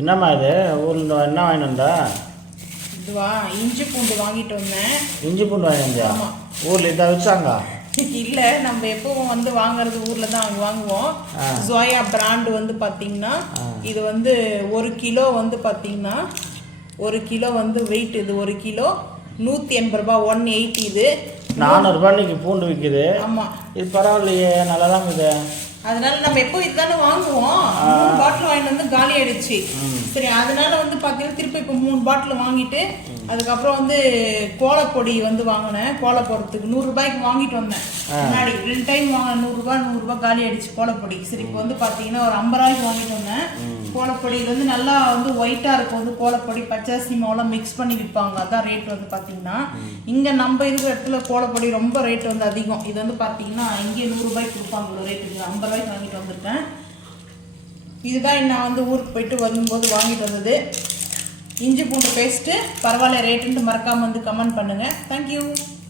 என்னம்மா இது ஊரில் என்ன வாங்கிட்டு வந்தா? இதுவா இஞ்சி பூண்டு வாங்கிட்டு வந்தேன். இஞ்சி பூண்டு வாங்கி வந்தியா? ஊரில் இதாக வச்சாங்க? இல்லை, நம்ம எப்பவும் வந்து வாங்குறது ஊரில் தான் வாங்குவோம். ஜோயா பிராண்டு வந்து பார்த்தீங்கன்னா இது வந்து 1 கிலோ வந்து பார்த்தீங்கன்னா 1 கிலோ வந்து வெயிட். இது 1 கிலோ 180 ரூபா, 180. இது 400 ரூபாய்க்கு பூண்டு விற்கிது. ஆமாம், இது பரவாயில்லையே, நல்லா தான் இருக்குது. அதனால நம்ம எப்போ இதுதானே வாங்குவோம். 3 பாட்டில் வாங்கிட்டு வந்து காலி ஆயிடுச்சு. சரி, அதனால வந்து பார்த்தீங்கன்னா திருப்பி இப்போ 3 பாட்டில் வாங்கிட்டு அதுக்கப்புறம் வந்து கோலப்பொடி வந்து வாங்கினேன். கோலை போடுறதுக்கு 100 ரூபாய்க்கு வாங்கிட்டு வந்தேன். முன்னாடி 2 டைம் வாங்கினேன். 100 ரூபா காலி ஆயிடுச்சு கோலப்பொடி. சரி, இப்போ வந்து பார்த்தீங்கன்னா ஒரு 50 ரூபாய்க்கு வாங்கிட்டு வந்தேன். கோலப்பொடி இது வந்து நல்லா வந்து ஒயிட்டாக இருக்கும். வந்து கோலப்பொடி பச்சரிசி மாவுலாம் மிக்ஸ் பண்ணி விற்பாங்க. அதான் ரேட் வந்து பார்த்தீங்கன்னா. இங்கே நம்ம இருக்கிற இடத்துல கோலப்பொடி ரொம்ப ரேட் வந்து அதிகம். இது வந்து பார்த்தீங்கன்னா இங்கே 100 ரூபாய்க்கு கொடுப்பாங்க. ஒரு ரேட்டுக்கு 50 ரூபாய்க்கு வாங்கிட்டு வந்திருக்கேன். இதுதான் நான் வந்து ஊருக்கு போயிட்டு வரும்போது வாங்கிட்டு வந்தது. இஞ்சி பூண்டு பேஸ்ட்டு பரவாயில்ல ரேட்டுன்ட்டு மறக்காமல் வந்து கமெண்ட் பண்ணுங்கள். தேங்க்யூ.